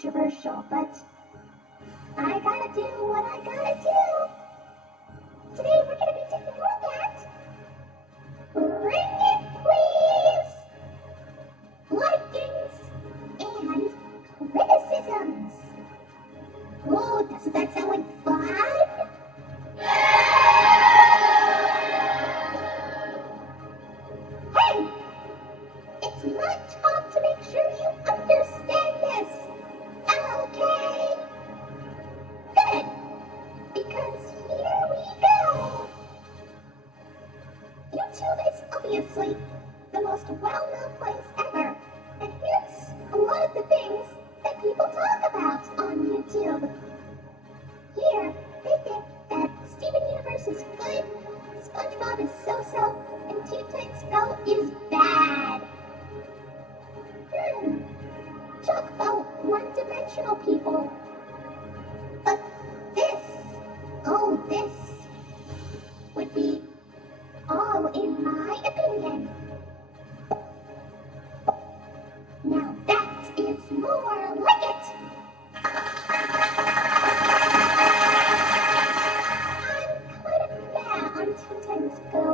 controversial, but I gotta do what I gotta do. Today we're gonna be taking a look at Bring It Please! Likings and criticisms. Oh, doesn't that sound like fun? Hey! It's my job to make sure you understand this. Okay? Good. Because here we go. YouTube is obviously the most well-known place ever. And here's a lot of the things that people talk about on YouTube. Here, they think that Steven Universe is good, SpongeBob is so-so, and Teen Titans Go is bad. Talk about one-dimensional people. But this would be all in my opinion. Now that is more like it. I'm kind of mad on Teen Titans Go.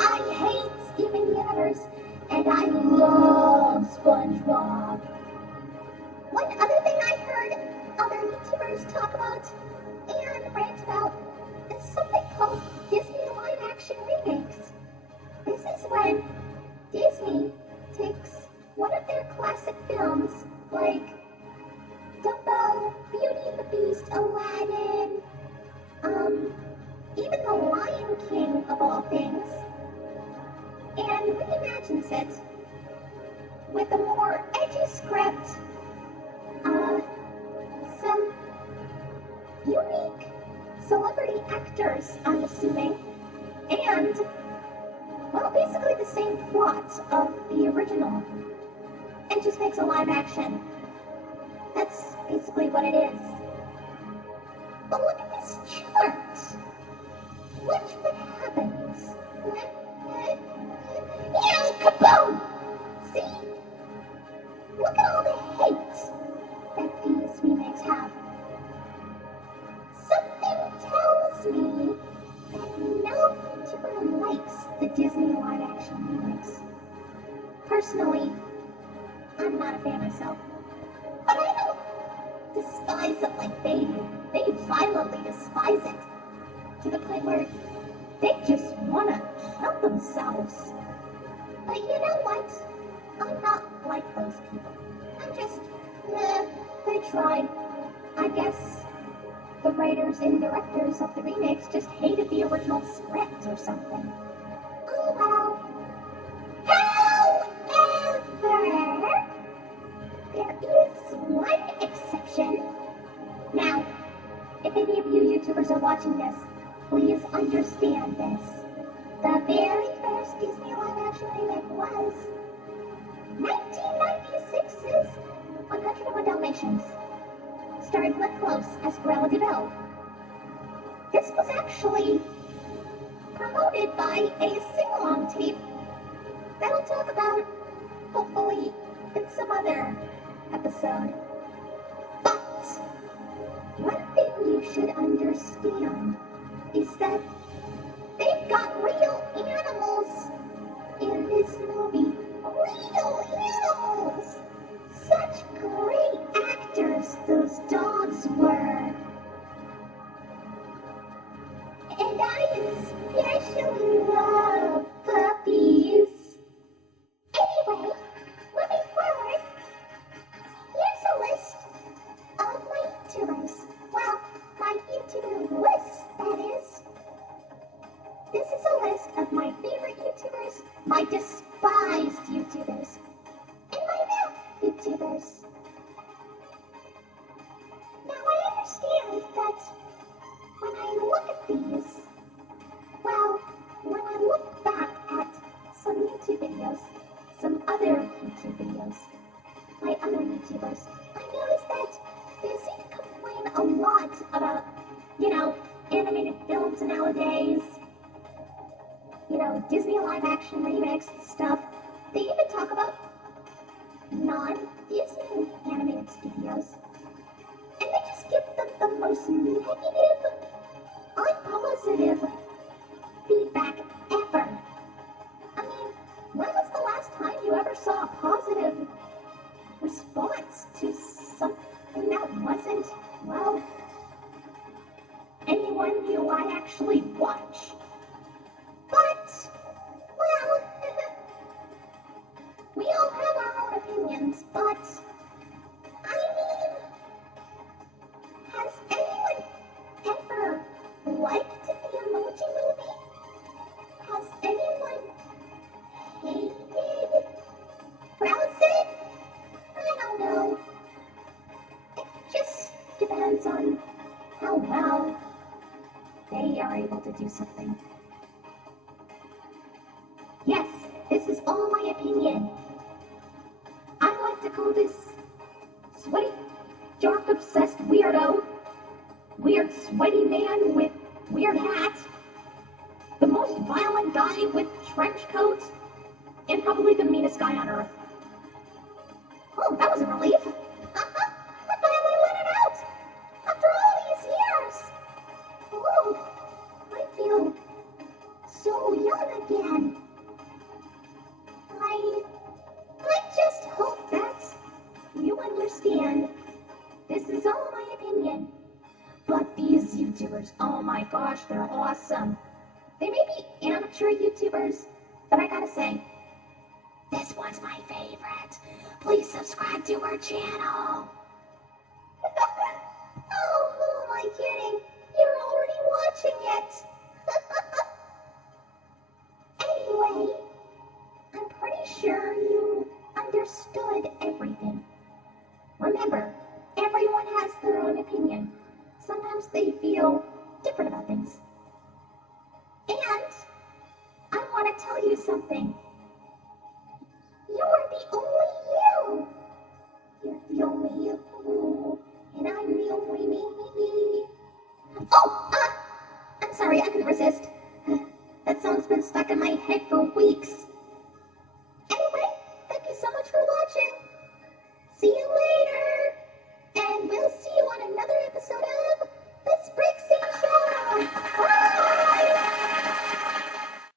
I hate Steven Universe, and I love SpongeBob. One other thing I heard other YouTubers talk about and rant about is something called Disney live-action remakes. This is when Disney takes one of their classic films, like Dumbo, Beauty and the Beast, Aladdin, even The Lion King of all things, and reimagines it with a more edgy script, some unique celebrity actors, I'm assuming, and, well, basically the same plot of the original, and just makes a live action. That's basically what it is. But look at this chart. Watch what happens. Ew, kaboom! See? Look at all the hate that these remakes have. Something tells me that no YouTuber likes the Disney live-action remakes. Personally, I'm not a fan myself. But I don't despise it like they violently despise it. To the point where they just want to kill themselves. But you know what? I'm not like those people. I'm just, they tried. I guess the writers and directors of the remakes just hated the original script or something. Oh well. However, there is one exception. Now, if any of you YouTubers are watching this, please understand this. The very first Disney live-action remake was 1996's 101 Dalmatians, starring Glenn Close as Cruella de Vil. This was actually promoted by a sing-along tape that we'll talk about, hopefully, in some other episode. But one thing you should understand is that they've got real animals in this movie. Real animals! Such great actors those dogs were. And I especially love puppies. Anyway, moving forward, here's a list of my YouTubers. Well, my YouTuber list, that is. This is a list of my favorite YouTubers, my despised YouTubers, and my new YouTubers. Now I understand that when I look at these, well, when I look back at some YouTube videos, some other YouTube videos, by other YouTubers, I noticed that they seem to complain a lot about, animated films nowadays, Disney live-action remakes and stuff. They even talk about non-Disney animated studios. just give the most negative, unpositive feedback ever. I mean, when was the last time you ever saw a positive response to something that wasn't, well, anyone who I actually watch? But, well, we all have our own opinions, but, I mean, has anyone ever liked the Emoji Movie? Has anyone hated Frozen? I don't know. It just depends on how well they are able to do something. Yes, this is all my opinion. I like to call this sweaty, dark, obsessed weirdo, weird, sweaty man with weird hat, the most violent guy with trench coat, and probably the meanest guy on earth. Oh, that was a relief. I finally let it out! After all these years! Oh, I feel so young again. I just hope that you understand. This is all my opinion. But these YouTubers, oh my gosh, they're awesome. They may be amateur YouTubers, but I gotta say, this one's my favorite. Please subscribe to our channel. Oh, who am I kidding? You're already watching it. Anyway, I'm pretty sure you understood everything. Remember, everyone has their own opinion. Sometimes they feel different about things. And I want to tell you something. You're the only you. You're the only you. And I'm the only me. Oh, I'm sorry, I couldn't resist. That song's been stuck in my head for